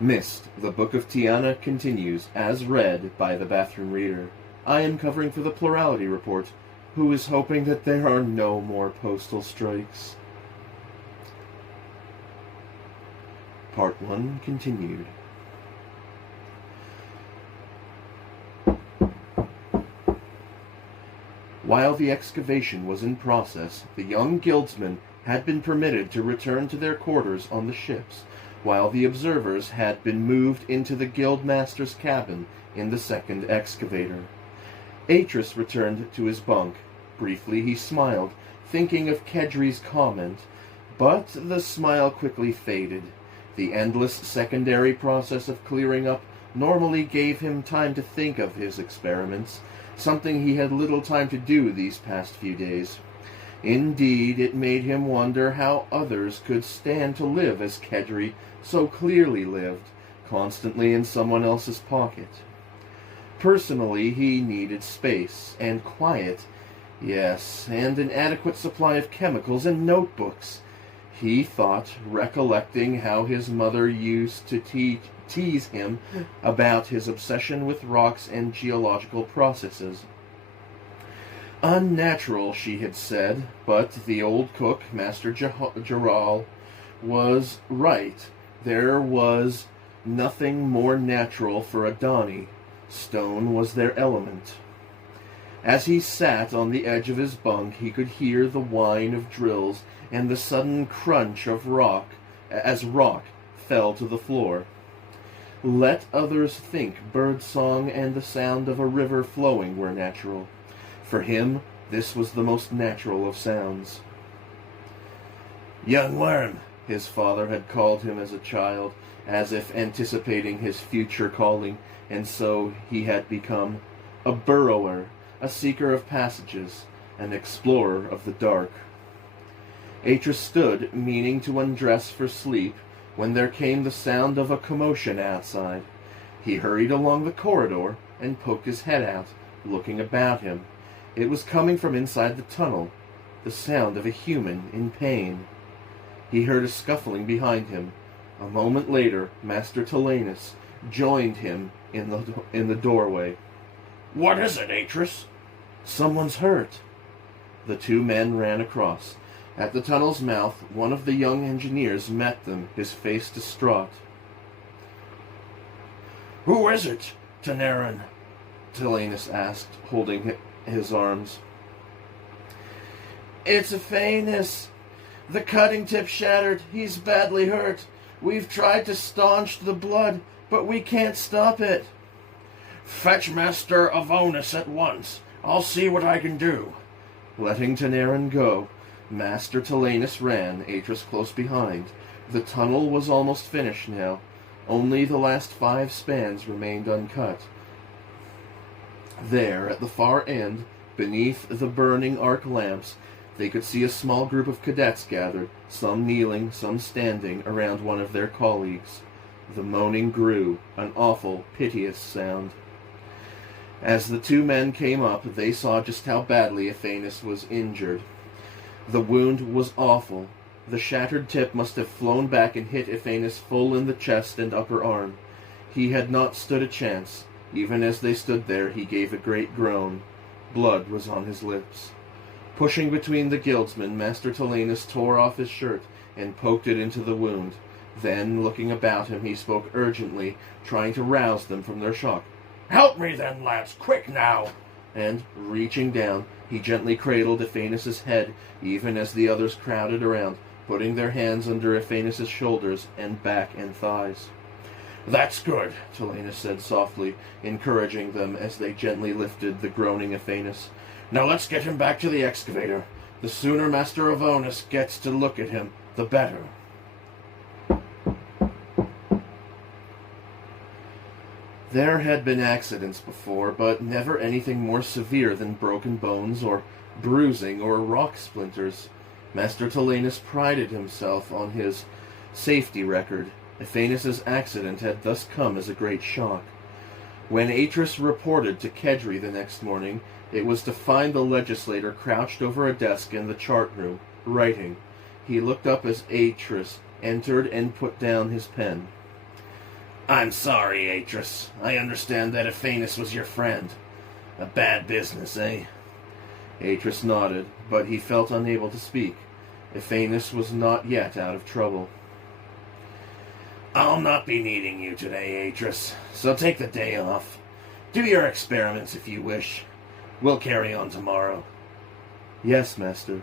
Myst, the Book of Tiana continues, as read by the bathroom reader. I am covering for the Plurality Report, who is hoping that there are no more postal strikes. Part 1 continued. While the excavation was in process, the young guildsmen had been permitted to return to their quarters on the ships, while the observers had been moved into the guildmaster's cabin in the second excavator. Atris returned to his bunk. Briefly he smiled, thinking of Kedry's comment, but the smile quickly faded. The endless secondary process of clearing up normally gave him time to think of his experiments, something he had little time to do these past few days. Indeed, it made him wonder how others could stand to live as Kedry so clearly lived, constantly in someone else's pocket. Personally, he needed space and quiet, yes, and an adequate supply of chemicals and notebooks. He thought, recollecting how his mother used to tease him about his obsession with rocks and geological processes. Unnatural, she had said, but the old cook, Master Jaral, was right. There was nothing more natural for Adani. Stone was their element. As he sat on the edge of his bunk, he could hear the whine of drills and the sudden crunch of rock as rock fell to the floor. Let others think birdsong and the sound of a river flowing were natural. For him, this was the most natural of sounds. "Young worm," his father had called him as a child, as if anticipating his future calling, and so he had become a burrower, a seeker of passages, an explorer of the dark. Atris stood, meaning to undress for sleep, when there came the sound of a commotion outside. He hurried along the corridor and poked his head out, looking about him. It was coming from inside the tunnel, the sound of a human in pain. He heard a scuffling behind him. A moment later, Master Tilanus joined him in the doorway. "What is it, Atris?" "Someone's hurt." The two men ran across. At the tunnel's mouth, one of the young engineers met them, his face distraught. "Who is it, Tanerin?" Tilanus asked, holding his arms. "It's Aphanis. The cutting tip shattered. He's badly hurt. We've tried to staunch the blood, but we can't stop it." "Fetch Master Avonis at once. I'll see what I can do." Letting Tanerin go, Master Tilanus ran, Atris close behind. The tunnel was almost finished now. Only the last 5 spans remained uncut. There, at the far end, beneath the burning arc lamps, they could see a small group of cadets gathered, some kneeling, some standing, around one of their colleagues. The moaning grew, an awful, piteous sound. As the two men came up, they saw just how badly Aphanis was injured. The wound was awful. The shattered tip must have flown back and hit Aphanis full in the chest and upper arm. He had not stood a chance. Even as they stood there, he gave a great groan. Blood was on his lips. Pushing between the guildsmen, Master Tilanus tore off his shirt and poked it into the wound. Then, looking about him, he spoke urgently, trying to rouse them from their shock. "Help me then, lads, quick now!" And, reaching down, he gently cradled Aphanis' head, even as the others crowded around, putting their hands under Aphanis' shoulders and back and thighs. "That's good," Tilanus said softly, encouraging them as they gently lifted the groaning Aphanis. "Now let's get him back to the excavator. The sooner Master Avonis gets to look at him, the better." There had been accidents before, but never anything more severe than broken bones or bruising or rock splinters. Master Tilanus prided himself on his safety record. Aphanis' accident had thus come as a great shock. When Atris reported to Kedry the next morning, it was to find the legislator crouched over a desk in the chart room, writing. He looked up as Atris entered and put down his pen. I'm sorry, Atris. I understand that Ephanes was your friend. A bad business, eh? Atris nodded, but he felt unable to speak. Ephanes was not yet out of trouble. I'll not be needing you today, Atris, so take the day off. Do your experiments if you wish. We'll carry on tomorrow. Yes, Master.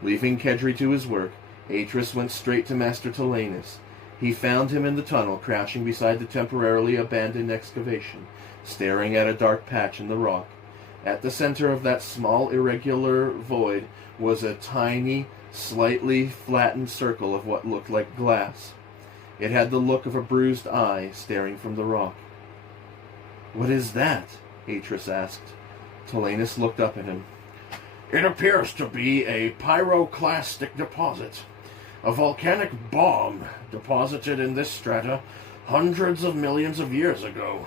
Leaving Kedry to his work, Atris went straight to Master Tilanus. He found him in the tunnel, crouching beside the temporarily abandoned excavation, staring at a dark patch in the rock. At the center of that small, irregular void was a tiny, slightly flattened circle of what looked like glass. It had the look of a bruised eye staring from the rock. What is that? Atris asked. Tilanus looked up at him. It appears to be a pyroclastic deposit, a volcanic bomb deposited in this strata hundreds of millions of years ago.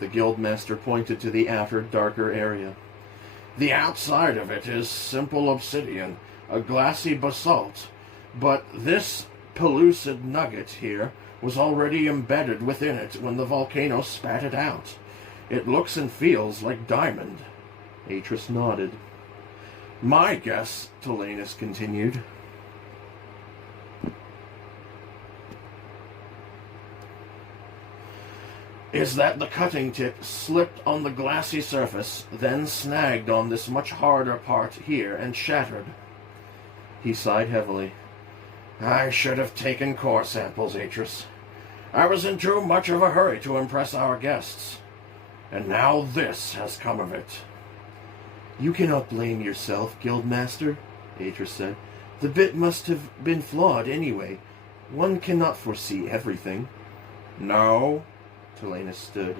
The guildmaster pointed to the outer, darker area. The outside of it is simple obsidian, a glassy basalt, but this pellucid nugget here was already embedded within it when the volcano spat it out. It looks and feels like diamond. Atris nodded. My guess, Tilanus continued, is that the cutting tip slipped on the glassy surface, then snagged on this much harder part here and shattered. He sighed heavily. I should have taken core samples, Atris. I was in too much of a hurry to impress our guests. And now this has come of it. You cannot blame yourself, Guildmaster, Atris said. The bit must have been flawed anyway. One cannot foresee everything. No, Tilanus stood.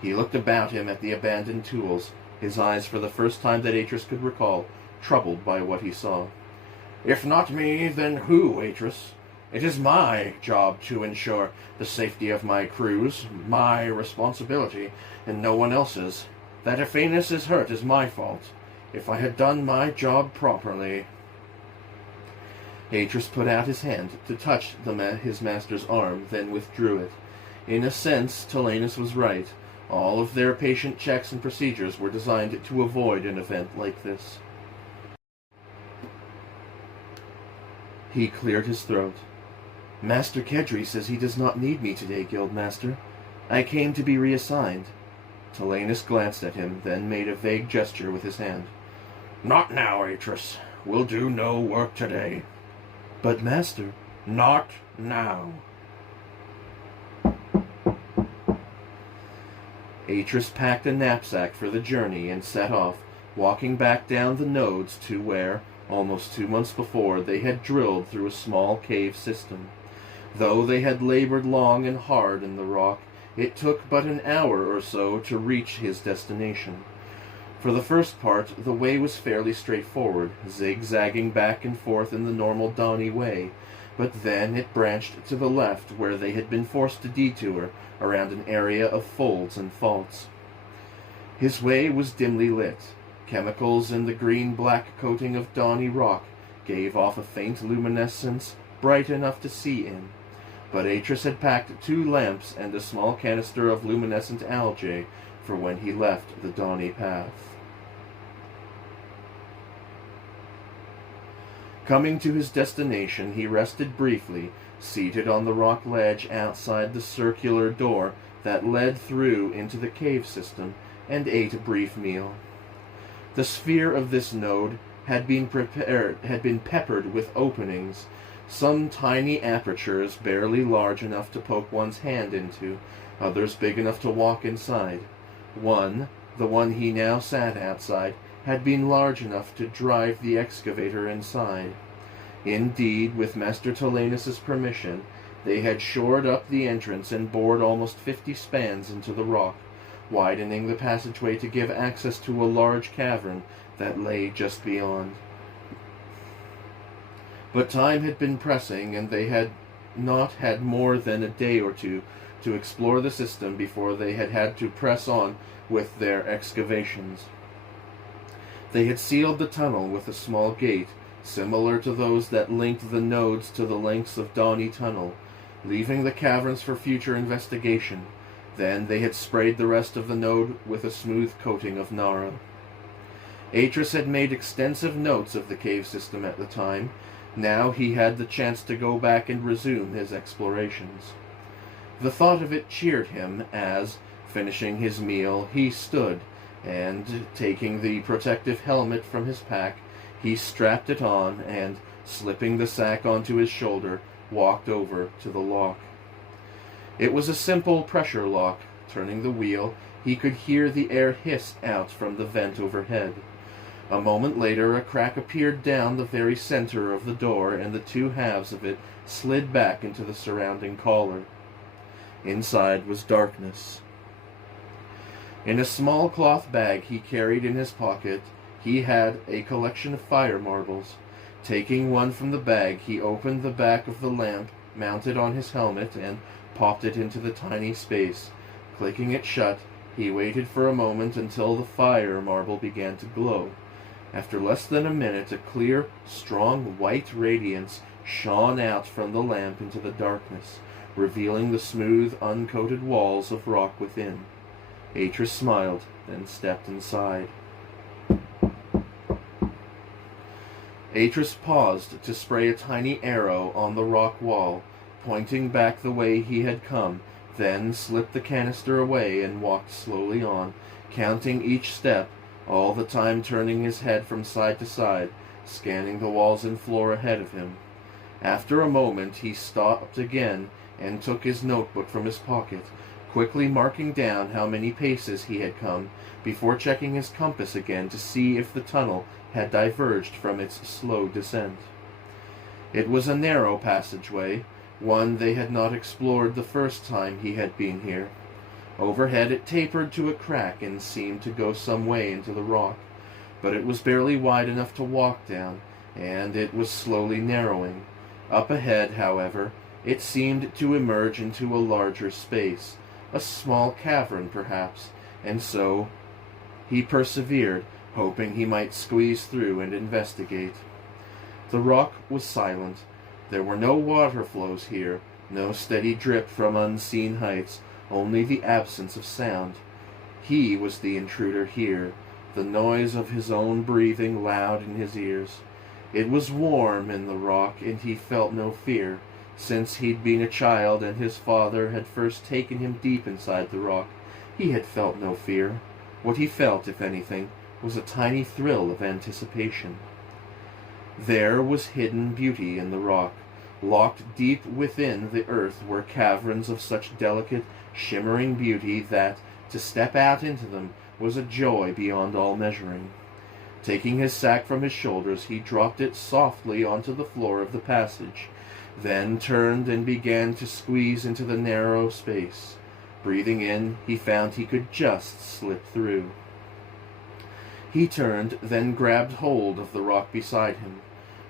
He looked about him at the abandoned tools, his eyes, for the first time that Atris could recall, troubled by what he saw. If not me, then who, Atris? It is my job to ensure the safety of my crews, my responsibility, and no one else's. That if Ephanes is hurt is my fault. If I had done my job properly... Atris put out his hand to touch his master's arm, then withdrew it. In a sense, Tilanus was right. All of their patient checks and procedures were designed to avoid an event like this. He cleared his throat. Master Kedry says he does not need me today, Guildmaster. I came to be reassigned. Tilanus glanced at him, then made a vague gesture with his hand. Not now, Atris. We'll do no work today. But, Master... Not now. Atris packed a knapsack for the journey and set off, walking back down the nodes to where, almost 2 months before, they had drilled through a small cave system. Though they had labored long and hard in the rock, it took but an hour or so to reach his destination. For the first part, the way was fairly straightforward, zigzagging back and forth in the normal Donny way, but then it branched to the left where they had been forced to detour around an area of folds and faults. His way was dimly lit. Chemicals in the green-black coating of Donny rock gave off a faint luminescence bright enough to see in, but Atris had packed 2 lamps and a small canister of luminescent algae for when he left the Donny path. Coming to his destination, he rested briefly, seated on the rock ledge outside the circular door that led through into the cave system, and ate a brief meal. The sphere of this node had been peppered with openings, some tiny apertures barely large enough to poke one's hand into, others big enough to walk inside. One, the one he now sat outside, had been large enough to drive the excavator inside. Indeed, with Master Tilanus' permission, they had shored up the entrance and bored almost 50 spans into the rock, widening the passageway to give access to a large cavern that lay just beyond. But time had been pressing, and they had not had more than a day or two to explore the system before they had had to press on with their excavations. They had sealed the tunnel with a small gate, similar to those that linked the nodes to the lengths of Donny Tunnel. leaving the caverns for future investigation. Then they had sprayed the rest of the node with a smooth coating of Nara. Atris had made extensive notes of the cave system at the time. Now he had the chance to go back and resume his explorations. The thought of it cheered him as, finishing his meal, he stood, and, taking the protective helmet from his pack, he strapped it on and, slipping the sack onto his shoulder, walked over to the lock. It was a simple pressure lock. Turning the wheel, he could hear the air hiss out from the vent overhead. A moment later, a crack appeared down the very center of the door, and the two halves of it slid back into the surrounding collar. Inside was darkness. In a small cloth bag he carried in his pocket, he had a collection of fire marbles. Taking one from the bag, he opened the back of the lamp mounted on his helmet and popped it into the tiny space. Clicking it shut, he waited for a moment until the fire marble began to glow. After less than a minute, a clear, strong white radiance shone out from the lamp into the darkness, revealing the smooth, uncoated walls of rock within. Atris smiled, then stepped inside. Atris paused to spray a tiny arrow on the rock wall, pointing back the way he had come, then slipped the canister away and walked slowly on, counting each step, all the time turning his head from side to side, scanning the walls and floor ahead of him. After a moment he stopped again and took his notebook from his pocket, quickly marking down how many paces he had come, before checking his compass again to see if the tunnel had diverged from its slow descent. It was a narrow passageway, one they had not explored the first time he had been here. Overhead it tapered to a crack and seemed to go some way into the rock, but it was barely wide enough to walk down, and it was slowly narrowing. Up ahead, however, it seemed to emerge into a larger space, a small cavern perhaps, and so he persevered, hoping he might squeeze through and investigate. The rock was silent. There were no water flows here, no steady drip from unseen heights, only the absence of sound. He was the intruder here, the noise of his own breathing loud in his ears. It was warm in the rock, and he felt no fear. Since he'd been a child and his father had first taken him deep inside the rock, he had felt no fear. What he felt, if anything, was a tiny thrill of anticipation. There was hidden beauty in the rock. Locked deep within the earth were caverns of such delicate, shimmering beauty that to step out into them was a joy beyond all measuring. Taking his sack from his shoulders, he dropped it softly onto the floor of the passage, then turned and began to squeeze into the narrow space. Breathing in, he found he could just slip through. He turned, then grabbed hold of the rock beside him.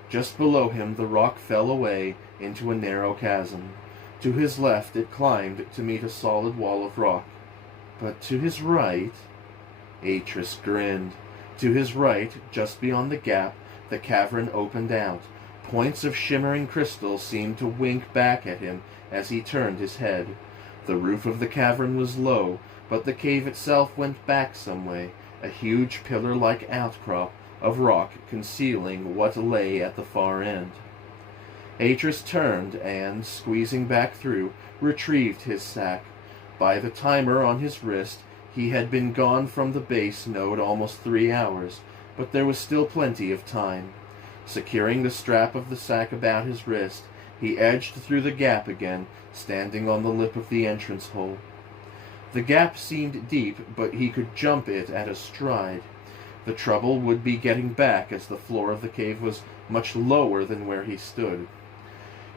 Just below him, the rock fell away into a narrow chasm. To his left, it climbed to meet a solid wall of rock. But to his right, Atris grinned. To his right, just beyond the gap, the cavern opened out. Points of shimmering crystal seemed to wink back at him as he turned his head. The roof of the cavern was low, but the cave itself went back some way, a huge pillar-like outcrop of rock concealing what lay at the far end. Atris turned and, squeezing back through, retrieved his sack. By the timer on his wrist, he had been gone from the base node almost 3 hours, but there was still plenty of time. Securing the strap of the sack about his wrist, he edged through the gap again, standing on the lip of the entrance hole. The gap seemed deep, but he could jump it at a stride. The trouble would be getting back, as the floor of the cave was much lower than where he stood.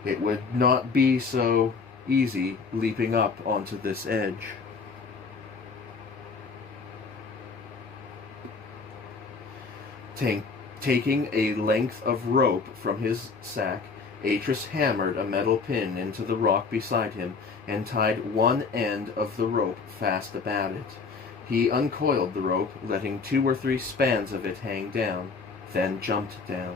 It would not be so easy leaping up onto this edge. Taking a length of rope from his sack, Atris hammered a metal pin into the rock beside him and tied one end of the rope fast about it. He uncoiled the rope, letting 2 or 3 spans of it hang down, then jumped down.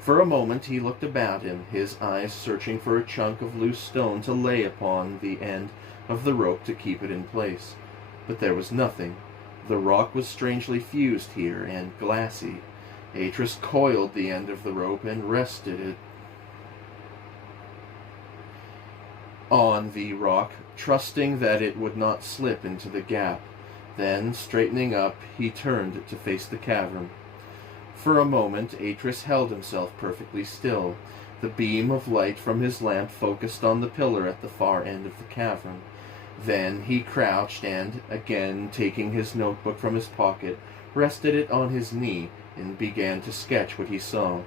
For a moment he looked about him, his eyes searching for a chunk of loose stone to lay upon the end of the rope to keep it in place. But there was nothing. The rock was strangely fused here and glassy. Atris coiled the end of the rope and rested it on the rock, trusting that it would not slip into the gap. Then, straightening up, he turned to face the cavern. For a moment, Atris held himself perfectly still. The beam of light from his lamp focused on the pillar at the far end of the cavern. Then he crouched and, again taking his notebook from his pocket, rested it on his knee and began to sketch what he saw.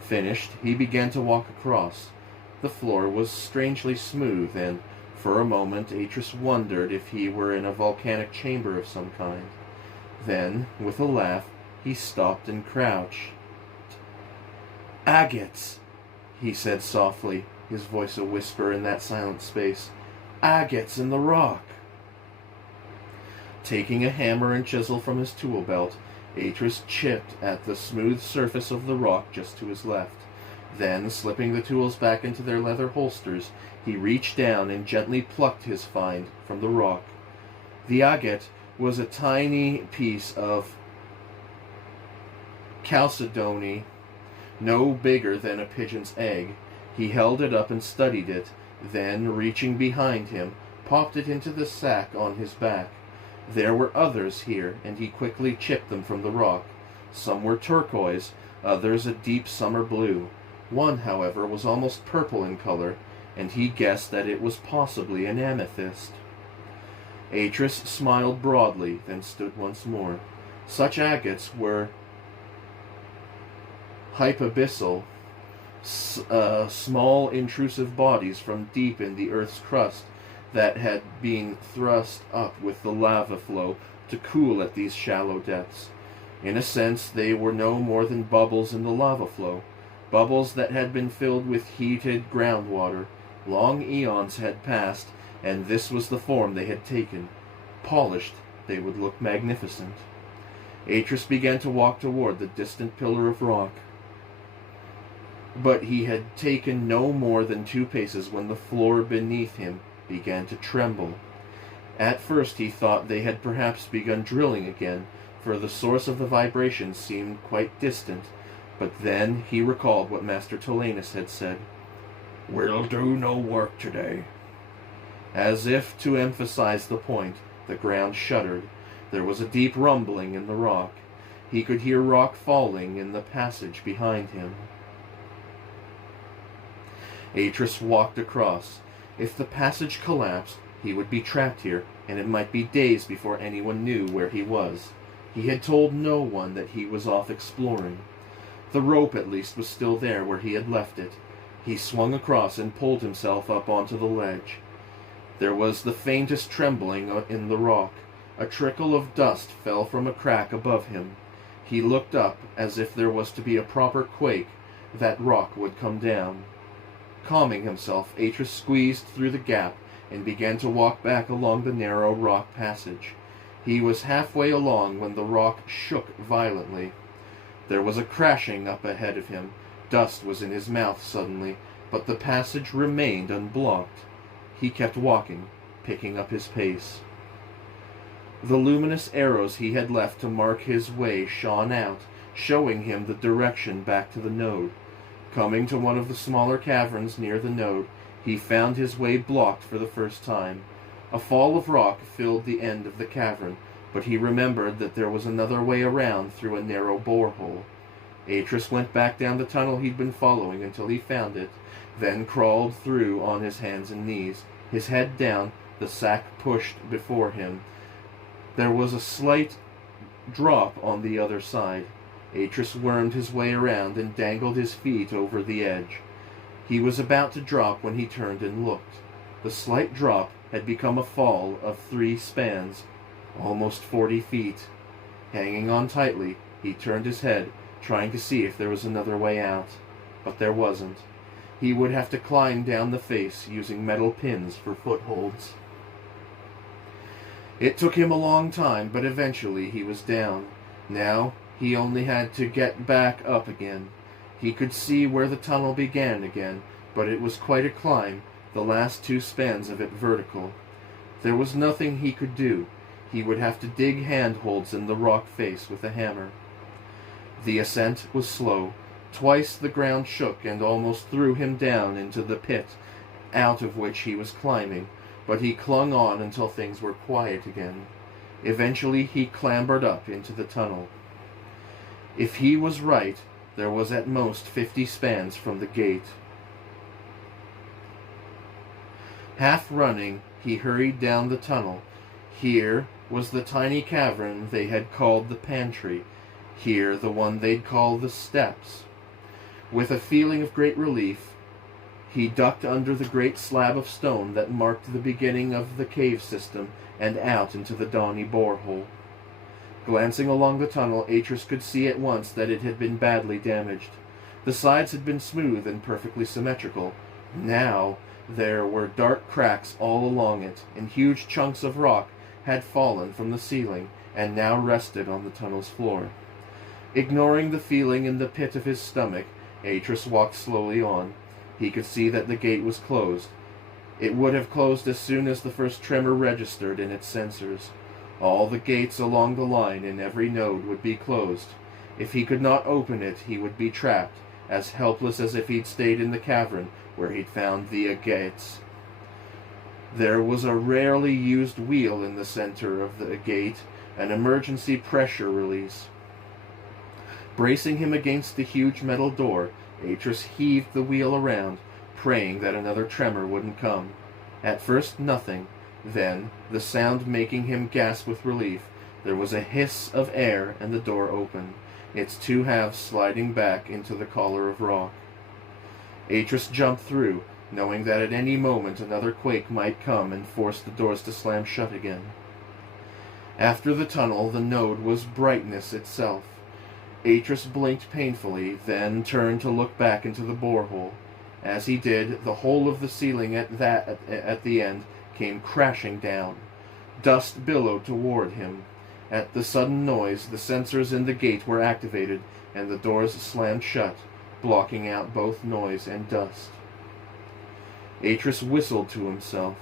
Finished, he began to walk across. The floor was strangely smooth, and for a moment Atris wondered if he were in a volcanic chamber of some kind. Then, with a laugh, he stopped and crouched. "Agates," he said softly, his voice a whisper in that silent space. "Agates in the rock." Taking a hammer and chisel from his tool belt, Atris chipped at the smooth surface of the rock just to his left. Then, slipping the tools back into their leather holsters, he reached down and gently plucked his find from the rock. The agate was a tiny piece of chalcedony, no bigger than a pigeon's egg. He held it up and studied it, then, reaching behind him, popped it into the sack on his back. There were others here, and he quickly chipped them from the rock. Some were turquoise, others a deep summer blue. One, however, was almost purple in color, and he guessed that it was possibly an amethyst. Atris smiled broadly, then stood once more. Such agates were hypabyssal, small intrusive bodies from deep in the earth's crust that had been thrust up with the lava flow to cool at these shallow depths. In a sense, they were no more than bubbles in the lava flow, bubbles that had been filled with heated groundwater. Long eons had passed, and this was the form they had taken. Polished, they would look magnificent. Atris began to walk toward the distant pillar of rock. But he had taken no more than 2 paces when the floor beneath him began to tremble. At first he thought they had perhaps begun drilling again, for the source of the vibration seemed quite distant. But then he recalled what Master Tolanus had said. "We'll do no work today." As if to emphasize the point, the ground shuddered. There was a deep rumbling in the rock. He could hear rock falling in the passage behind him. Atris walked across. If the passage collapsed, he would be trapped here, and it might be days before anyone knew where he was. He had told no one that he was off exploring. The rope, at least, was still there where he had left it. He swung across and pulled himself up onto the ledge. There was the faintest trembling in the rock. A trickle of dust fell from a crack above him. He looked up, as if there was to be a proper quake, that rock would come down. Calming himself, Atris squeezed through the gap and began to walk back along the narrow rock passage. He was halfway along when the rock shook violently. There was a crashing up ahead of him. Dust was in his mouth suddenly, but the passage remained unblocked. He kept walking, picking up his pace. The luminous arrows he had left to mark his way shone out, showing him the direction back to the node. Coming to one of the smaller caverns near the node, he found his way blocked for the first time. A fall of rock filled the end of the cavern, but he remembered that there was another way around through a narrow borehole. Atris went back down the tunnel he'd been following until he found it, then crawled through on his hands and knees, his head down, the sack pushed before him. There was a slight drop on the other side. Atris wormed his way around and dangled his feet over the edge. He was about to drop when he turned and looked. The slight drop had become a fall of 3 spans, almost 40 feet. Hanging on tightly, he turned his head, trying to see if there was another way out. But there wasn't. He would have to climb down the face using metal pins for footholds. It took him a long time, but eventually he was down. Now he only had to get back up again. He could see where the tunnel began again, but it was quite a climb, the last 2 spans of it vertical. There was nothing he could do. He would have to dig handholds in the rock face with a hammer. The ascent was slow. Twice the ground shook and almost threw him down into the pit out of which he was climbing, but he clung on until things were quiet again. Eventually he clambered up into the tunnel. If he was right, there was at most 50 spans from the gate. Half running, he hurried down the tunnel. Here was the tiny cavern they had called the pantry. Here the one they'd call the steps. With a feeling of great relief, he ducked under the great slab of stone that marked the beginning of the cave system and out into the dawny borehole. Glancing along the tunnel, Atris could see at once that it had been badly damaged. The sides had been smooth and perfectly symmetrical. Now there were dark cracks all along it, and huge chunks of rock had fallen from the ceiling and now rested on the tunnel's floor. Ignoring the feeling in the pit of his stomach, Atris walked slowly on. He could see that the gate was closed. It would have closed as soon as the first tremor registered in its sensors. All the gates along the line in every node would be closed. If he could not open it, he would be trapped, as helpless as if he'd stayed in the cavern where he'd found the agates. There was a rarely used wheel in the center of the gate, an emergency pressure release. Bracing him against the huge metal door, Atris heaved the wheel around, praying that another tremor wouldn't come. At first, nothing. Then, the sound making him gasp with relief, there was a hiss of air and the door opened, its 2 halves sliding back into the collar of rock. Atris jumped through, knowing that at any moment another quake might come and force the doors to slam shut again. After the tunnel, the node was brightness itself. Atris blinked painfully, then turned to look back into the borehole. As he did, the whole of the ceiling at the end came crashing down. Dust billowed toward him. At the sudden noise, the sensors in the gate were activated, and the doors slammed shut, blocking out both noise and dust. Atris whistled to himself,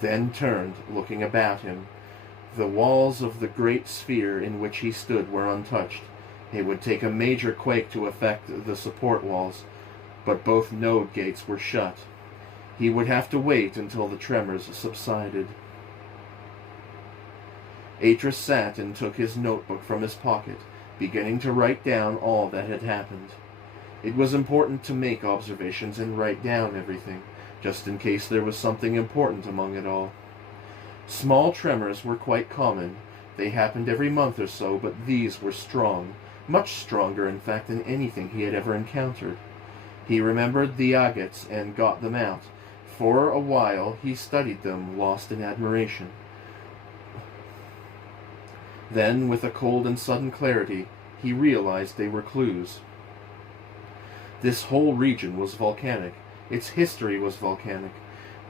then turned, looking about him. The walls of the great sphere in which he stood were untouched. It would take a major quake to affect the support walls, but both node gates were shut. He would have to wait until the tremors subsided. Atris sat and took his notebook from his pocket, beginning to write down all that had happened. It was important to make observations and write down everything, just in case there was something important among it all. Small tremors were quite common. They happened every month or so, but these were strong, much stronger, in fact, than anything he had ever encountered. He remembered the agates and got them out. For a while he studied them, lost in admiration. Then, with a cold and sudden clarity, he realized they were clues. This whole region was volcanic. Its history was volcanic.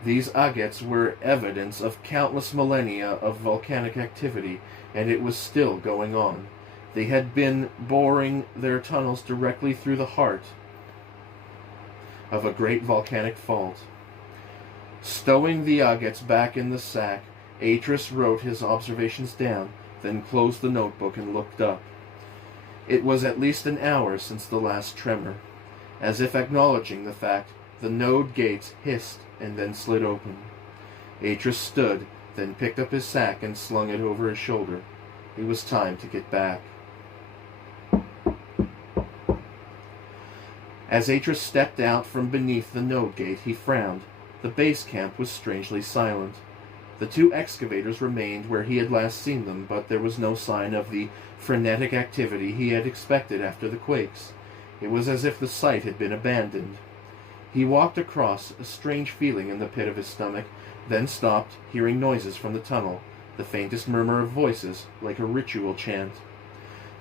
These agates were evidence of countless millennia of volcanic activity, and it was still going on. They had been boring their tunnels directly through the heart of a great volcanic fault. Stowing the agates back in the sack, Atris wrote his observations down, then closed the notebook and looked up. It was at least an hour since the last tremor. As if acknowledging the fact, the node gates hissed and then slid open. Atris stood, then picked up his sack and slung it over his shoulder. It was time to get back. As Atris stepped out from beneath the node gate, he frowned. The base camp was strangely silent. The 2 excavators remained where he had last seen them, but there was no sign of the frenetic activity he had expected after the quakes. It was as if the site had been abandoned. He walked across, a strange feeling in the pit of his stomach, then stopped, hearing noises from the tunnel, the faintest murmur of voices, like a ritual chant.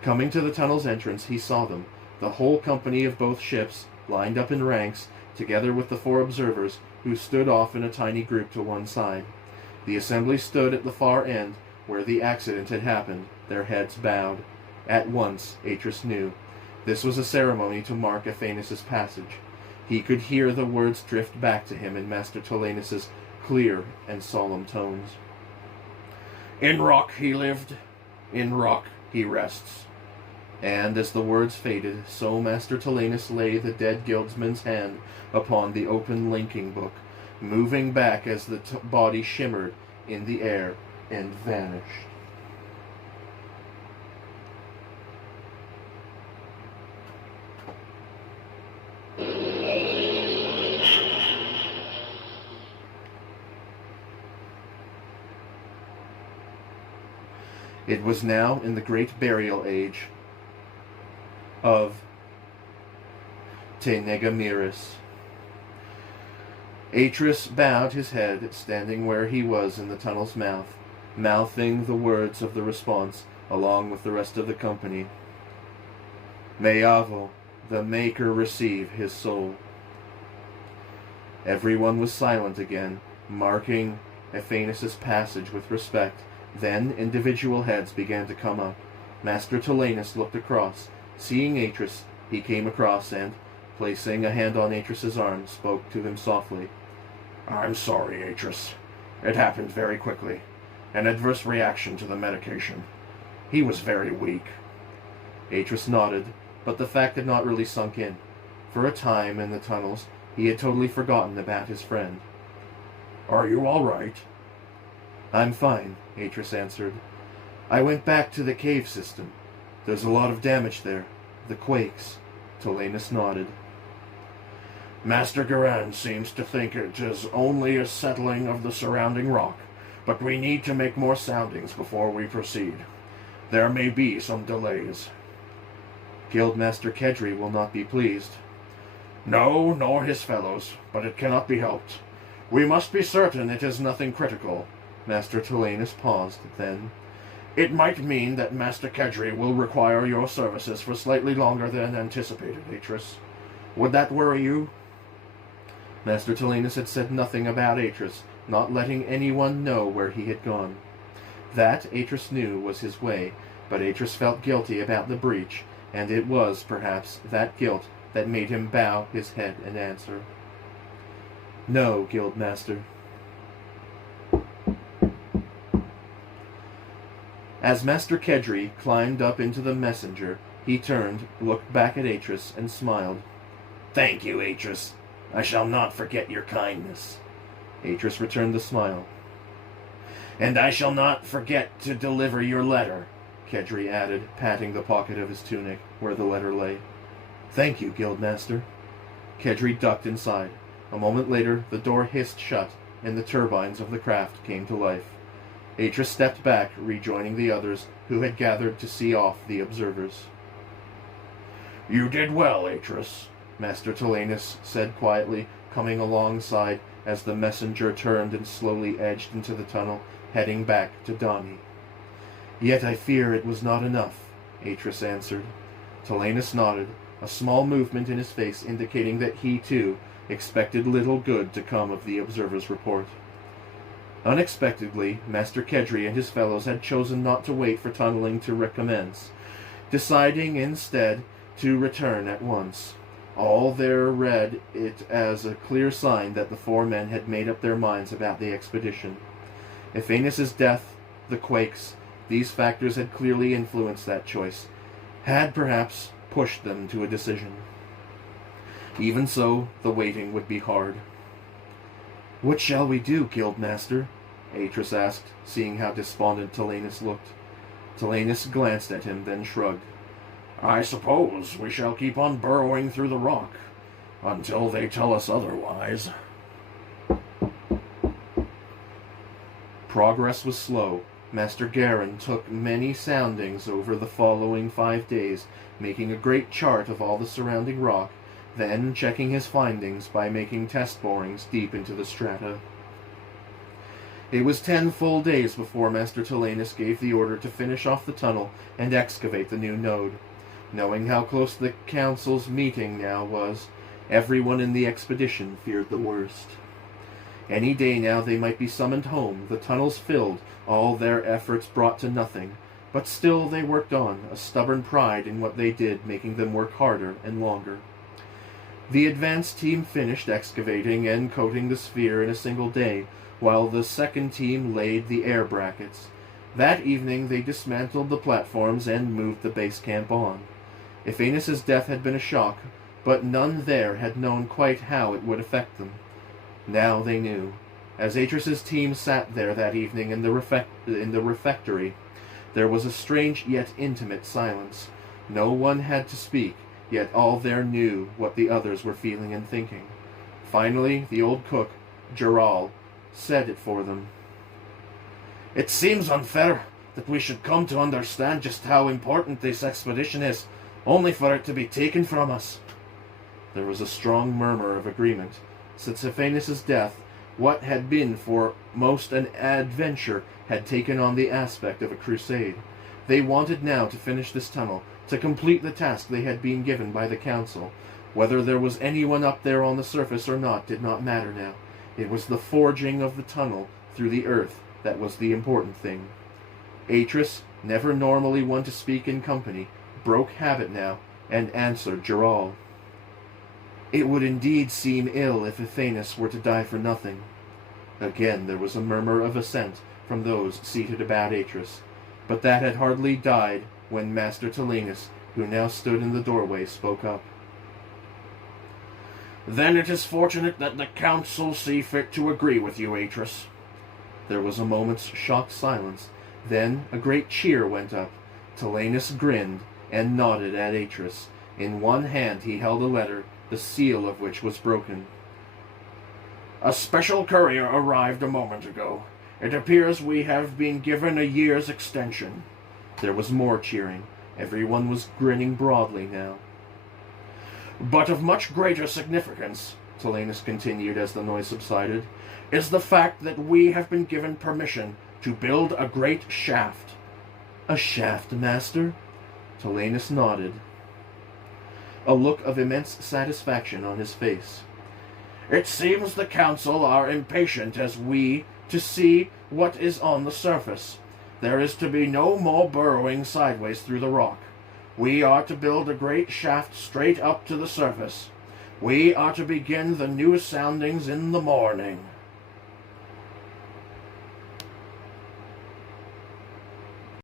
Coming to the tunnel's entrance, he saw them, the whole company of both ships, lined up in ranks, together with the 4 observers, who stood off in a tiny group to one side. The assembly stood at the far end, where the accident had happened, their heads bowed. At once, Atris knew. This was a ceremony to mark Athanas's passage. He could hear the words drift back to him in Master Tolanus's clear and solemn tones. In rock he lived, in rock he rests. And as the words faded, so Master Tolanus lay the dead guildsman's hand upon the open linking book, moving back as the body shimmered in the air and vanished. It was now in the great burial age of Tenegamiris. Atreus bowed his head, standing where he was in the tunnel's mouth, mouthing the words of the response along with the rest of the company. May Avo, the Maker, receive his soul. Everyone was silent again, marking Athanas's passage with respect. Then individual heads began to come up. Master Tolanus looked across. Seeing Atreus, he came across and, placing a hand on Atreus's arm, spoke to him softly. I'm sorry, Atreus. It happened very quickly. An adverse reaction to the medication. He was very weak. Atreus nodded, but the fact had not really sunk in. For a time in the tunnels, he had totally forgotten about his friend. Are you all right? I'm fine, Atreus answered. I went back to the cave system. There's a lot of damage there. The quakes. Tolanus nodded. Master Garan seems to think it is only a settling of the surrounding rock, but we need to make more soundings before we proceed. There may be some delays. Guildmaster Kedry will not be pleased. No, nor his fellows, but it cannot be helped. We must be certain it is nothing critical. Master Tolanus paused, then. It might mean that Master Kedry will require your services for slightly longer than anticipated, Atreus. Would that worry you? Master Tolanus had said nothing about Atreus, not letting anyone know where he had gone. That, Atreus knew, was his way, but Atreus felt guilty about the breach, and it was, perhaps, that guilt that made him bow his head and answer. No, Guildmaster. As Master Kedry climbed up into the messenger, he turned, looked back at Atreus, and smiled. Thank you, Atreus. I shall not forget your kindness. Atreus returned the smile. And I shall not forget to deliver your letter, Kedry added, patting the pocket of his tunic, where the letter lay. Thank you, Guildmaster. Kedry ducked inside. A moment later, the door hissed shut, and the turbines of the craft came to life. Atreus stepped back, rejoining the others, who had gathered to see off the observers. You did well, Atreus, Master Tolanus said quietly, coming alongside as the messenger turned and slowly edged into the tunnel, heading back to Dani. Yet I fear it was not enough, Atreus answered. Tolanus nodded, a small movement in his face indicating that he, too, expected little good to come of the observer's report. Unexpectedly, Master Kedry and his fellows had chosen not to wait for tunneling to recommence, deciding instead to return at once. All there read it as a clear sign that the four men had made up their minds about the expedition. Athanas's death, the quakes, these factors had clearly influenced that choice, had perhaps pushed them to a decision. Even so, the waiting would be hard. What shall we do, Guildmaster? Atreus asked, seeing how despondent Tolanus looked. Tolanus glanced at him, then shrugged. I suppose we shall keep on burrowing through the rock, until they tell us otherwise. Progress was slow. Master Garan took many soundings over the following 5 days, making a great chart of all the surrounding rock, then checking his findings by making test borings deep into the strata. It was 10 full days before Master Tolanus gave the order to finish off the tunnel and excavate the new node. Knowing how close the council's meeting now was, everyone in the expedition feared the worst. Any day now they might be summoned home, the tunnels filled, all their efforts brought to nothing. But still they worked on, a stubborn pride in what they did making them work harder and longer. The advance team finished excavating and coating the sphere in a single day, while the second team laid the air brackets. That evening they dismantled the platforms and moved the base camp on. Ephanes's death had been a shock, but none there had known quite how it would affect them. Now they knew. As Atris's team sat there that evening in the refectory, there was a strange yet intimate silence. No one had to speak, yet all there knew what the others were feeling and thinking. Finally, the old cook, Geral, said it for them. "It seems unfair that we should come to understand just how important this expedition is, only for it to be taken from us." There was a strong murmur of agreement. Since Ephanes's death, what had been for most an adventure had taken on the aspect of a crusade. They wanted now to finish this tunnel, to complete the task they had been given by the council. Whether there was anyone up there on the surface or not did not matter now. It was the forging of the tunnel through the earth that was the important thing. Atris, never normally one to speak in company, broke habit now and answered Geral. "It would indeed seem ill if Ephanes were to die for nothing." Again there was a murmur of assent from those seated about Atris, but that had hardly died when Master Tilenus, who now stood in the doorway, spoke up. "Then it is fortunate that the council see fit to agree with you, Atris." There was a moment's shocked silence. Then a great cheer went up. Tilenus grinned and nodded at Atris. In one hand he held a letter, the seal of which was broken. "A special courier arrived a moment ago. It appears we have been given a year's extension." There was more cheering. Everyone was grinning broadly now. "But of much greater significance," Tilenus continued as the noise subsided, "is the fact that we have been given permission to build a great shaft." "A shaft, Master?" Tilenus nodded, a look of immense satisfaction on his face. "It seems the council are impatient as we to see what is on the surface. There is to be no more burrowing sideways through the rock. We are to build a great shaft straight up to the surface. We are to begin the new soundings in the morning."